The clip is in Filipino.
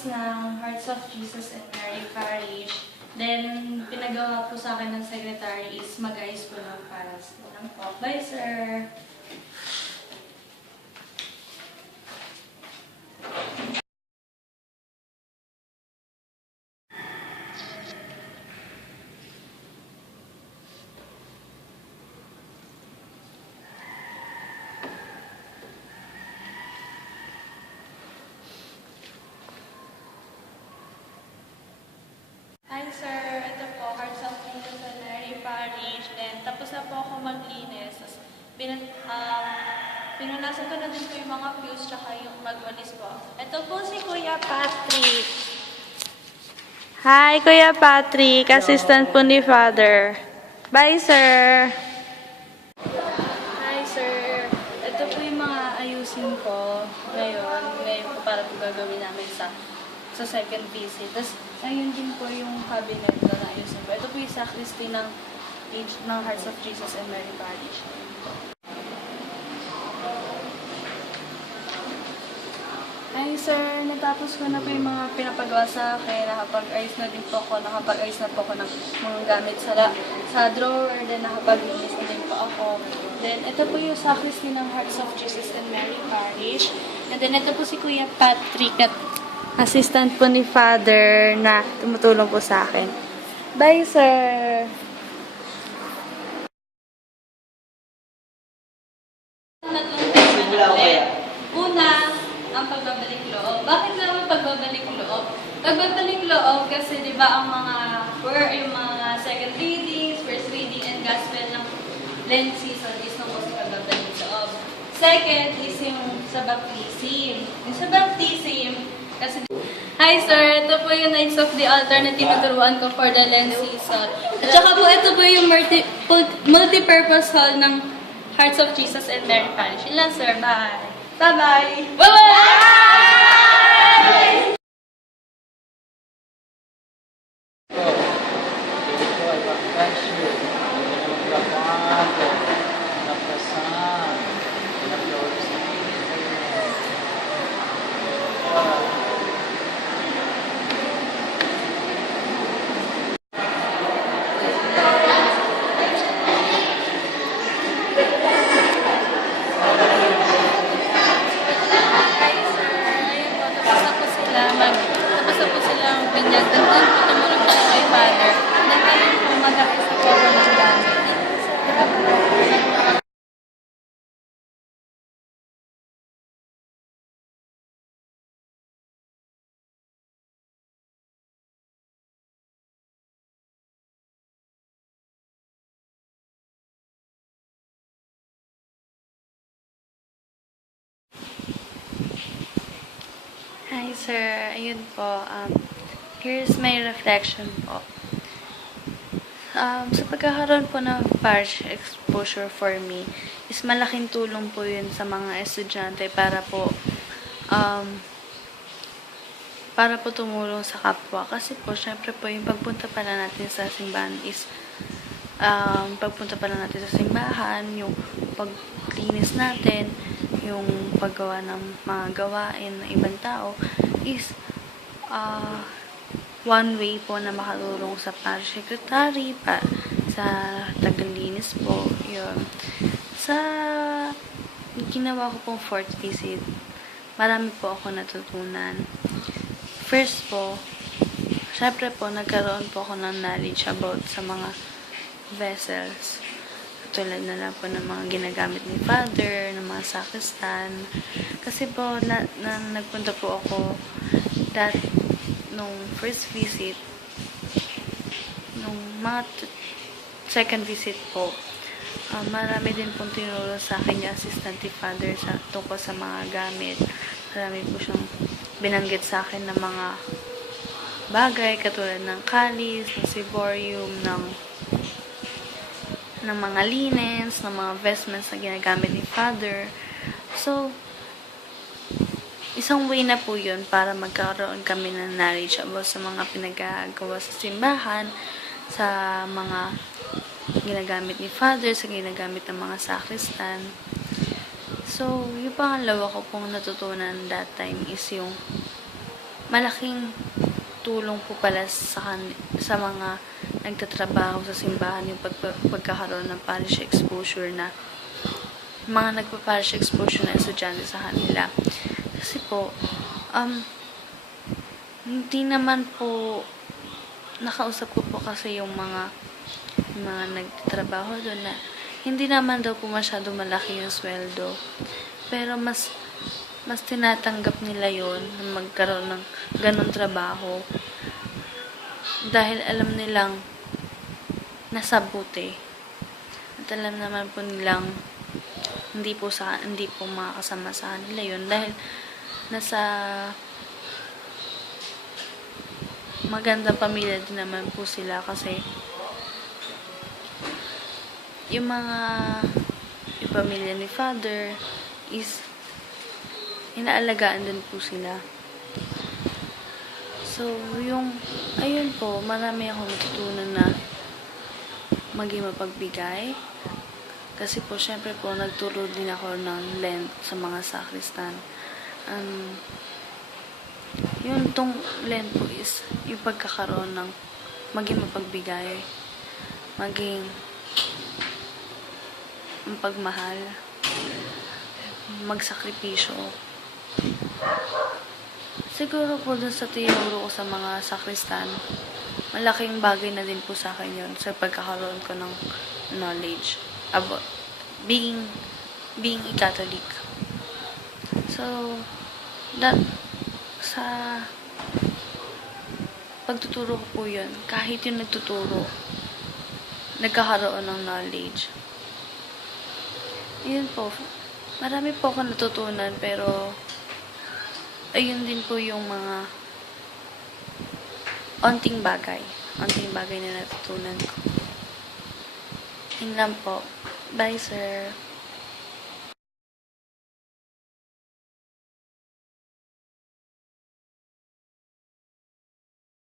priest ng Hearts of Jesus and Mary Parish. Then, pinagawa po sa akin ng secretary is mag-ayos po ng paras. Lang po. Bye, sir! Hi, sir. Ito po, Hearts of Jesus and Mary Parish. Then, tapos na po ako maglinis. Tapos, pinunasan ko na din po yung mga pews tsaka yung magwalis po. Ito po si Kuya Patrick. Hi, Kuya Patrick. Assistant po ni Father. Bye, sir. Hi, sir. Ito po yung mga ayusin ko ngayon. Ngayon po para po gagawin namin sa second visit. Tapos, ayun din po yung cabinet na ayusin ko. Ito po yung sacristy ng Hearts of Jesus and Mary Parish. Ay, sir, natapos ko na po yung mga pinapagawa sa akin. Nakapag-ayos na din po ako. Nakapag-ayos na po ako ng mga gamit sa drawer. Then, nakapag-linis na din po ako. Then, ito po yung sacristy ng Hearts of Jesus and Mary Parish. And then, ito po si Kuya Patrick at assistant po ni Father na tumutulong po sa akin. Bye, sir! Una, ang pagbabalik loob. Bakit naman pagbabalik loob? Pagbabalik loob kasi di ba ang mga yung mga second readings, first reading, and gospel ng Lent season is tungkol sa pagbabalik loob. Second is yung sa baptism. Yung sa baptism, kasi hi sir, ito po yung Knights of the Altar na tinuturuan ko for the Lent season. At saka po ito po yung multi-purpose hall ng Hearts of Jesus and Mary Parish. Yun lang sir, bye! Bye-bye! Bye-bye! Tapos na po silang binyag. Nandun po tumulong po kay Father. Nagkaroon po mag-aris na po ng gamit. Hi sir, ayun po. Here's my reflection po. Sa pagkakaroon po ng parish exposure for me, is malaking tulong po yun sa mga estudyante para po tumulong sa kapwa. Kasi po, syempre po, yung pagpunta pala natin sa simbahan is pagpunta pala natin sa simbahan, yung paglinis natin, yung paggawa ng mga gawain ng ibang tao is one way po na makatulong sa parish secretary sa taglinis po. Yun. Sa ginawa ko pong fourth visit, marami po ako natutunan. First po, syempre po, nagkaroon po ako ng knowledge about sa mga vessels. Tulad na lang po ng mga ginagamit ni Father, ng mga sacristan. Kasi po, nagpunta po ako nung first visit, nung mga second visit po, marami din pong tinulong sa akin yung assistant ni Father tungkol sa mga gamit. Marami po siyang binanggit sa akin ng mga bagay katulad ng kalis, ng ciborium, ng mga linens, ng mga vestments na ginagamit ni Father. So, isang way na po yun para magkaroon kami ng knowledge about sa mga pinagagawa sa simbahan, sa mga ginagamit ni Father, sa ginagamit ng mga sacristan. So, yung pangalawa ko pong natutunan that time is yung malaking tulong po pala sa mga nagtatrabaho sa simbahan yung pagkakaroon ng parish exposure na mga nagpa-parish exposure na estudyante sa kanila. Kasi po, hindi naman po, nakausap ko po kasi yung mga nagtatrabaho doon na hindi naman daw po masyado malaki yung sweldo. Pero mas tinatanggap nila yon na magkaroon ng ganong trabaho dahil alam nilang nasa buti. At alam naman po nilang hindi po makakasama sa kanila yun dahil nasa magandang pamilya din naman po sila kasi yung pamilya ni Father is inaalagaan din po sila. So, ayun po, marami akong natutunan na maging mapagbigay. Kasi po, syempre po, nagturo din ako ng Lent sa mga sakristan. Tong Lent po is yung pagkakaroon ng maging mapagbigay, maging pagmahal, magsakripisyo. Siguro po dun sa tinuro ko sa mga sakristan, malaking bagay na din po sa akin yun sa pagkakaroon ko ng knowledge about being a Catholic. So, sa pagtuturo ko po yun, kahit yung nagtuturo, nagkakaroon ng knowledge. Yun po, marami po ako natutunan, pero ayun din po yung mga onting bagay na natutunan ko. Yun lang po. Bye, sir.